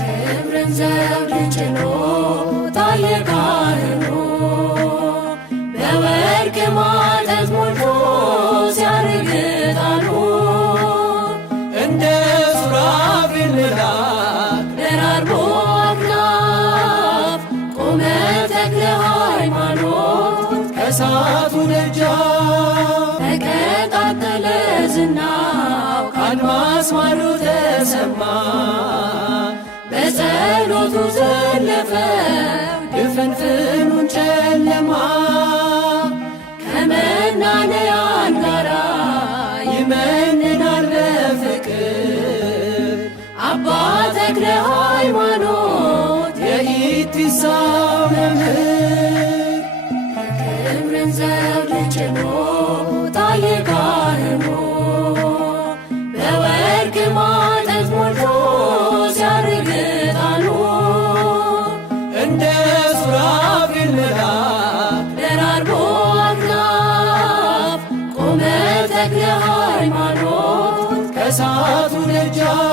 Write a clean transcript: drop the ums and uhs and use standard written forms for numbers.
ክብርን ዘውድ ጭኖ ታየ ካህኑ በወርቅ ማጠንት ሞልቶ ሲያርግ ዕጣኑ እንደ ሱራፌል መልአክ ደራርቦ አክናፍ ቆመ ተክለ ሃይማኖት ከእሳቱ ደጃፍ ተቀጣጠለ ዝናው ከአድማስ ማዶ ተሰማ በጸሎቱ ዘለፈው ድፍንፍኑን ጨለማ ከመናንያን ጋራ ይመንናል በፍቅር አባ ተክለ ሃይማኖት የኢቲሳ መምህር ክብርን ዘውድ ጭኖ ታየ ካህኑ በወርቅ ማጠንት ሞልቶ ሲያርግ ዕጣኑ እንደ ሱራፌል መልአክ ደራርቦ አክናፍ ቆመ ተክለ ሃይማኖት ከእሳቱ ደጃፍ